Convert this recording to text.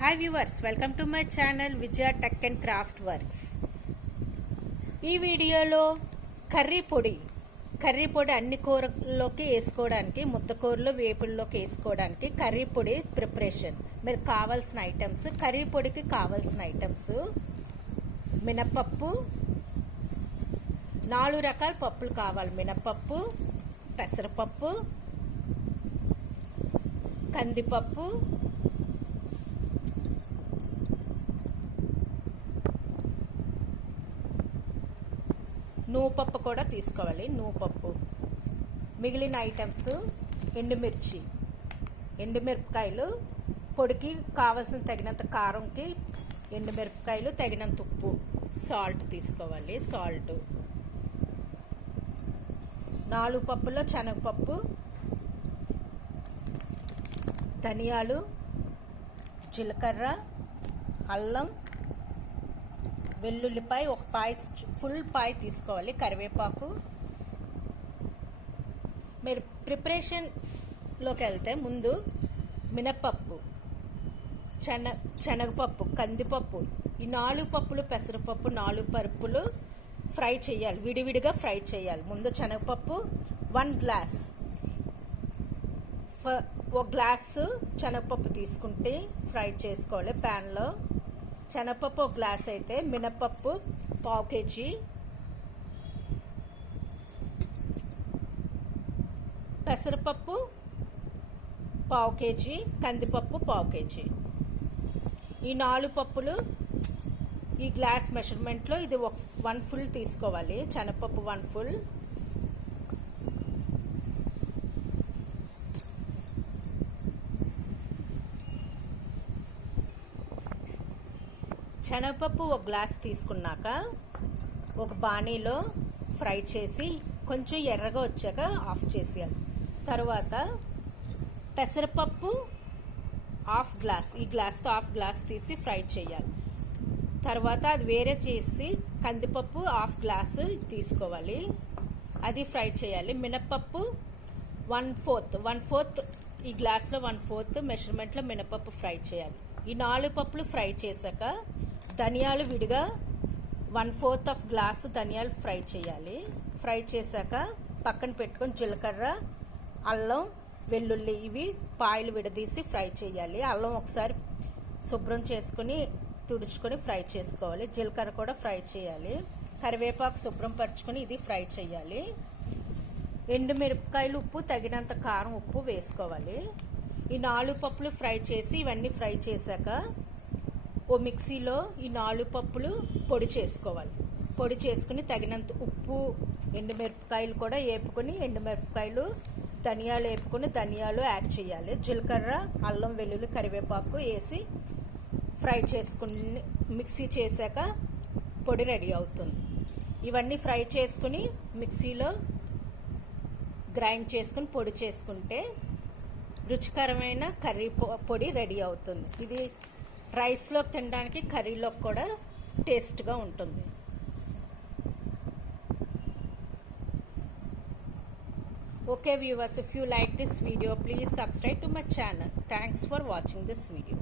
Hi viewers, welcome to my channel Vijaya tech and craft works. ఈ వీడియోలో curry పొడి అన్ని కూరల్లోకి వేసుకోవడానికి, ముద్దకూరలు వేపుల్లోకి వేసుకోవడానికి కర్రీ పొడి ప్రిపరేషన్. మీరు కావాల్సిన ఐటమ్స్, కర్రీ పొడికి కావాల్సిన ఐటమ్స్: మినపప్పు, 4 రకాల పప్పులు కావాలి. మినపప్పు, పెసరపప్పు, కందిపప్పు, నూపప్పు కూడా తీసుకోవాలి. నూపప్పు, మిగిలిన ఐటమ్స్: ఎండుమిరపకాయలు, పొడికి కావాల్సిన తగినంత కారంకి ఎండుమిరపకాయలు, తగినంత ఉప్పు, సాల్ట్ తీసుకోవాలి. సాల్ట్, 4 పప్పులో శనగపప్పు, ధనియాలు, జీలకర్ర, అల్లం, వెల్లుల్లిపాయ, ఒక ఫుల్ పాయ తీసుకోవాలి. కరివేపాకు. మీరు ప్రిపరేషన్లోకి వెళ్తే ముందు మినప్పప్పు, శనగపప్పు, కందిపప్పు, ఈ 4 పప్పులు, పెసరపప్పు, 4 పరుపులు ఫ్రై చేయాలి. విడివిడిగా ఫ్రై చేయాలి. ముందు శనగపప్పు 1 గ్లాస్, 1 గ్లాసు శనగపప్పు తీసుకుంటే ఫ్రై చేసుకోవాలి ప్యాన్లో. శనగపప్పు 1 గ్లాస్ అయితే మినపప్పు 1/2 కేజీ, పెసరపప్పు 1/2 కేజీ, కందిపప్పు 1/2 కేజీ. ఈ 4 పప్పులు ఈ గ్లాస్ మెజర్మెంట్లో ఇది 1 ఫుల్ తీసుకోవాలి. శనగపప్పు 1 ఫుల్, శనగపప్పు 1 గ్లాస్ తీసుకున్నాక ఒక బాణీలో ఫ్రై చేసి కొంచెం ఎర్రగా వచ్చాక ఆఫ్ చేసేయాలి. తర్వాత పెసరపప్పు 1/2 గ్లాస్, ఈ గ్లాస్తో 1/2 గ్లాస్ తీసి ఫ్రై చేయాలి. తర్వాత అది వేరే చేసి కందిపప్పు 1/2 గ్లాసు తీసుకోవాలి, అది ఫ్రై చేయాలి. మినపప్పు 1/4 ఈ గ్లాస్లో 1/4 మెజర్మెంట్లో మినపప్పు ఫ్రై చేయాలి. ఈ 4 పప్పులు ఫ్రై చేశాక ధనియాలు విడిగా 1/4 గ్లాసు ధనియాలు ఫ్రై చేయాలి. ఫ్రై చేశాక పక్కన పెట్టుకొని జీలకర్ర, అల్లం, వెల్లుల్లి ఇవి పాయలు విడదీసి ఫ్రై చేయాలి. అల్లం ఒకసారి శుభ్రం చేసుకుని తుడుచుకొని ఫ్రై చేసుకోవాలి. జీలకర్ర కూడా ఫ్రై చేయాలి. కరివేపాకు శుభ్రం పరుచుకొని ఇది ఫ్రై చేయాలి. ఎండుమిరపకాయలు, ఉప్పు, తగినంత కారం, ఉప్పు వేసుకోవాలి. ఈ 4 పప్పులు ఫ్రై చేసి ఇవన్నీ ఫ్రై చేశాక ఓ మిక్సీలో ఈ 4 పప్పులు పొడి చేసుకోవాలి. పొడి చేసుకుని తగినంత ఉప్పు, ఎండుమిరపకాయలు కూడా వేపుకొని ఎండుమిరపకాయలు, ధనియాలు వేపుకొని ధనియాలు యాడ్ చేయాలి. జీలకర్ర, అల్లం, వెల్లుల్లి, కరివేపాకు వేసి ఫ్రై చేసుకుని మిక్సీ చేశాక పొడి రెడీ అవుతుంది. ఇవన్నీ ఫ్రై చేసుకుని మిక్సీలో గ్రైండ్ చేసుకుని పొడి చేసుకుంటే రుచికరమైన కర్రీ పొడి రెడీ అవుతుంది. ఇది రైస్లోకి తినడానికి, కర్రీలోకి కూడా టేస్ట్గా ఉంటుంది. Okay viewers, if you like this video, please subscribe to my channel. Thanks for watching this video.